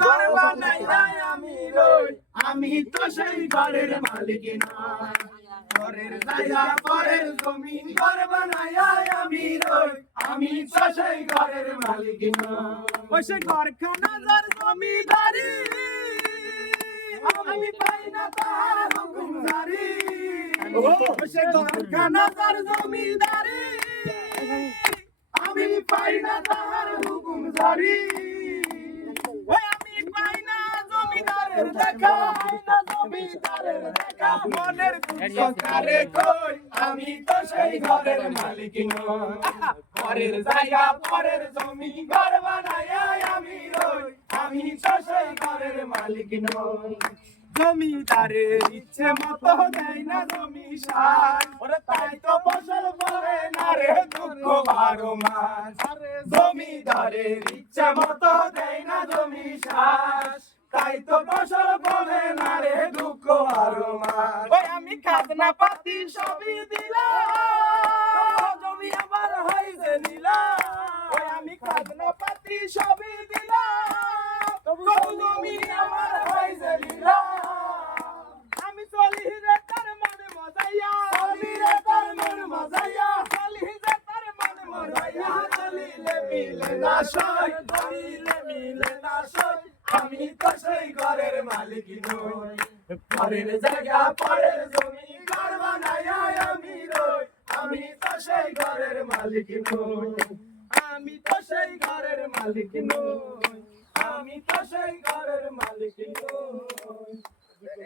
ঘর বানাইয়া আমি রই, আমি তো সেই ঘরের মালিক নই। ঘরের জায়গা পরের জমি, ঘর বানাইয়া আমি রই, আমি তো সেই ঘরের মালিক নই। ওই সে ঘরখানা যার জমিদারি, আমি পাই না তার হুকুমদারি। ওই সে ঘরখানা যার জমিদারি, আমি পাই না তার হুকুমদারি। ওই আমি পাই না জমিদারের দেখা, জমিদারের দেখা মনের সরকারে কই, আমি তো সেই ঘরের মালিক নই। ঘরের জায়গা পরের জমি, ঘর বানাইয়া আমি রই, আমি তো সেই ঘরের মালিক নই। জমিদারের ইচ্ছে মতো দেয় না জমি সার, ওরে তাই তো ফসল ফলে না রে দুঃখ 12 মাস। জমিদারের ইচ্ছে মতো দেয় না জমি সার, তাই তো ফসল ফলে না রে দুঃখ 12 মাস। ওই আমি খাজনা পাতি সবই দিলাম, জমি আবার হইছে নিলাম। ওই আমি খাজনা পাতি সবই দিলাম, জমি আমার হইছে নিলাম। আমি চলি রে তার মনে মজাইয়া, চলি রে তার মনে মজাইয়া, চলি রে তার মনে মজাইয়া। চলিলে মিলে না সই, চলিলে মিলে না সই, আমি তো সেই ঘরের মালিক নই। ঘরের জায়গা পরের জমি, ঘর বানাইয়া আমি রই, আমি তো সেই ঘরের মালিক নই। আমি তো সেই ঘরের মালিক নই, আমি তো সেই ঘরের মালিক নই।